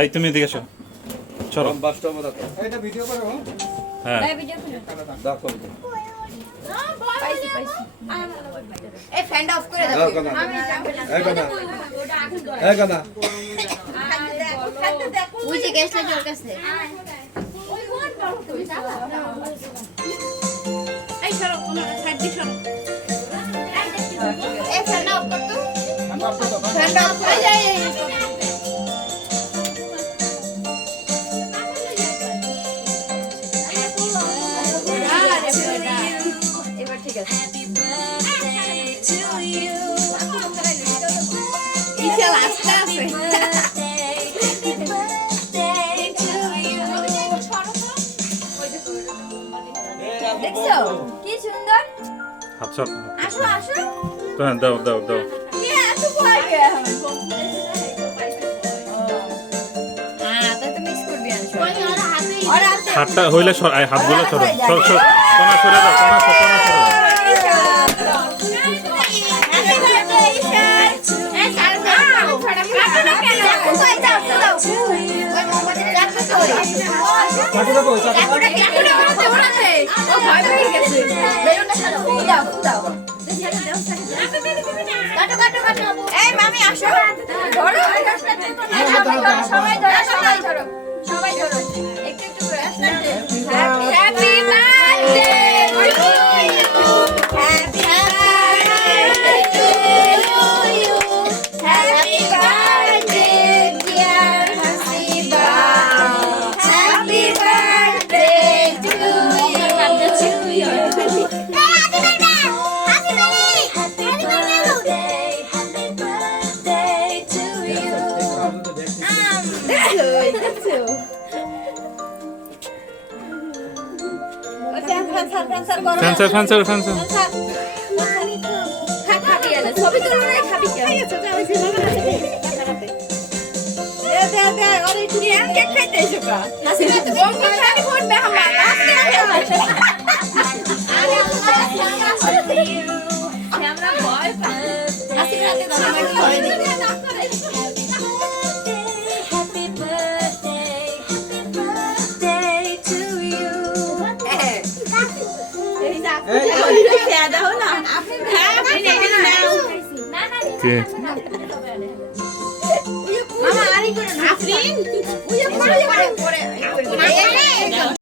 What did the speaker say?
এই তুমি এদিকে এসো চলো এটা ভিডিও করো হ্যাঁ দেখো এই ফ্যানটা অফ করে দাও এই গানা ওই যে গ্যাস লাগে ওর কাছে এই সরো কোন সাইড দিয়ে সরো এই ফ্যানটা অফ কর তো ফ্যানটা অফ করে যাই এবার ঠিক আছে ইশাল আস্তে আস্তে দেখছো কি সুন্দর হাত সর আসো আসো হ্যাঁ দাও দাও দাও কি এত ভয় কে তো মিস করবি আনছো আর হাতটা হইলে হাতগুলো সরো সর সর কোনা সরে দাও কোনা সরে সবাই ধরো একটু একটু করে happy birthday happy birthday to you happy birthday dear Hasiba happy birthday to you ফ্যান্সার ছবি তুলো না খাবি কেন কেক খাইতে এসো কা হাসিনা তো বম খাই ফোন বে হামা আমরা ভয় পাই হাসিনা তে তোমাকে ভয় দিই হ্যাপি বার্থডে টু ইউ এই দাও না আপনি হ্যাঁ আপনি নাও কে